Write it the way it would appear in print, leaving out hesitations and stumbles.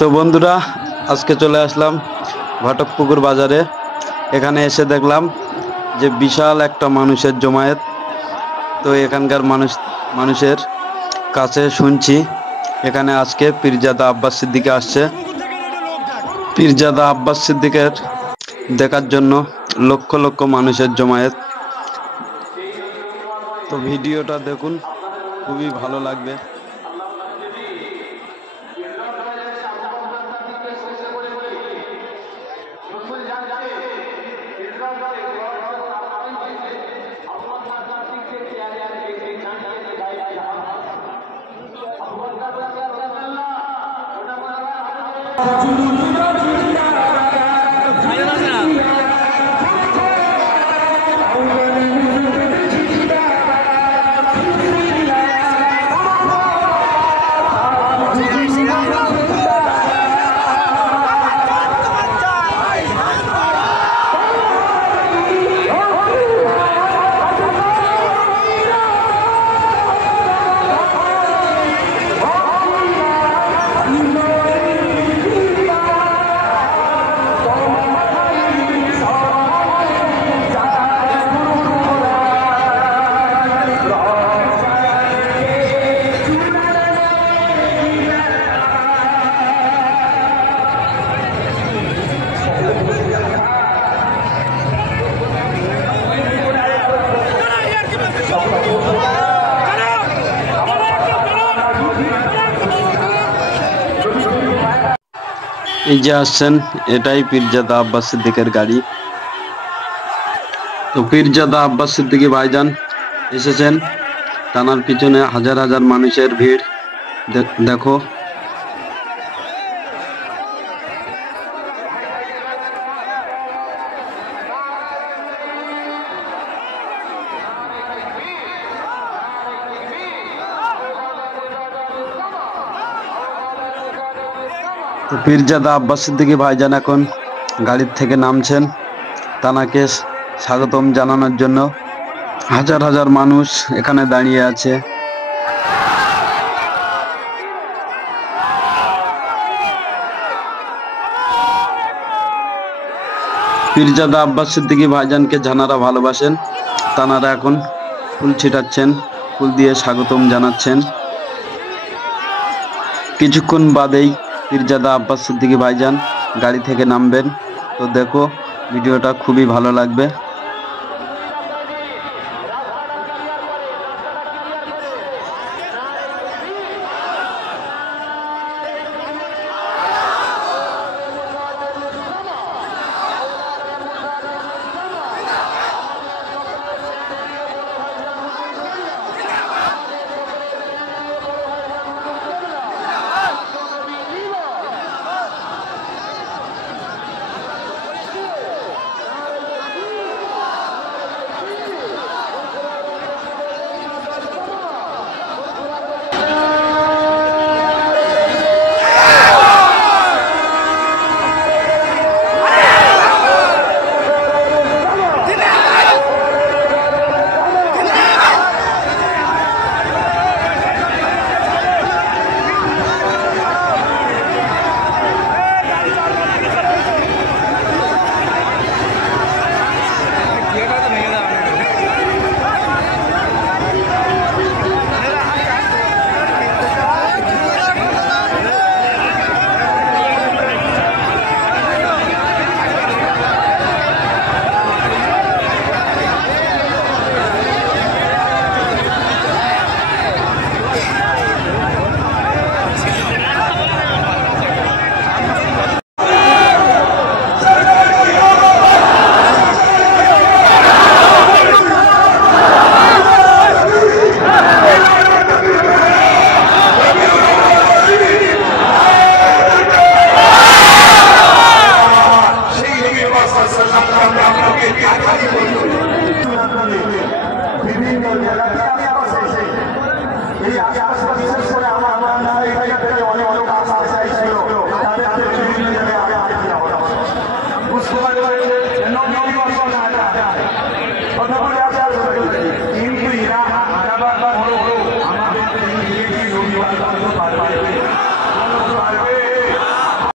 তো বন্ধুরা, আজকে চলে আসলাম ঘটকপুকুর বাজারে। এখানে এসে দেখলাম যে বিশাল একটা মানুষের জমায়েত। তো এখানকার মানুষের কাছে শুনছি এখানে আজকে পীরজাদা আব্বাস সিদ্দিকী আসছে। পীরজাদা আব্বাস সিদ্দিকের দেখার জন্য লক্ষ লক্ষ মানুষের জমায়েত। তো ভিডিওটা দেখুন, খুবই ভালো লাগবে। এই যে আসছেন, এটাই পীরজাদা আব্বাস সিদ্দিকের গাড়ি। তো পীরজাদা আব্বাস সিদ্দিকী ভাইজান এসেছেন, তানার পিছনে হাজার হাজার মানুষের ভিড় দেখো। তো পীরজাদা আব্বাস সিদ্দিকী ভাইজান এখন গাড়ির থেকে নামছেন, তানাকে স্বাগতম জানানোর জন্য হাজার হাজার মানুষ এখানে দাঁড়িয়ে আছে। পীরজাদা আব্বাস সিদ্দিকী ভাইজানকে যারা ভালোবাসেন তানারা এখন ফুল ছিটাচ্ছেন, ফুল দিয়ে স্বাগতম জানাচ্ছেন। কিছুক্ষণ বাদেই পীরজাদা আব্বাস সিদ্দিকী ভাইজান গাড়ি থেকে নামবেন। তো দেখো, ভিডিওটা খুবই ভালো লাগবে।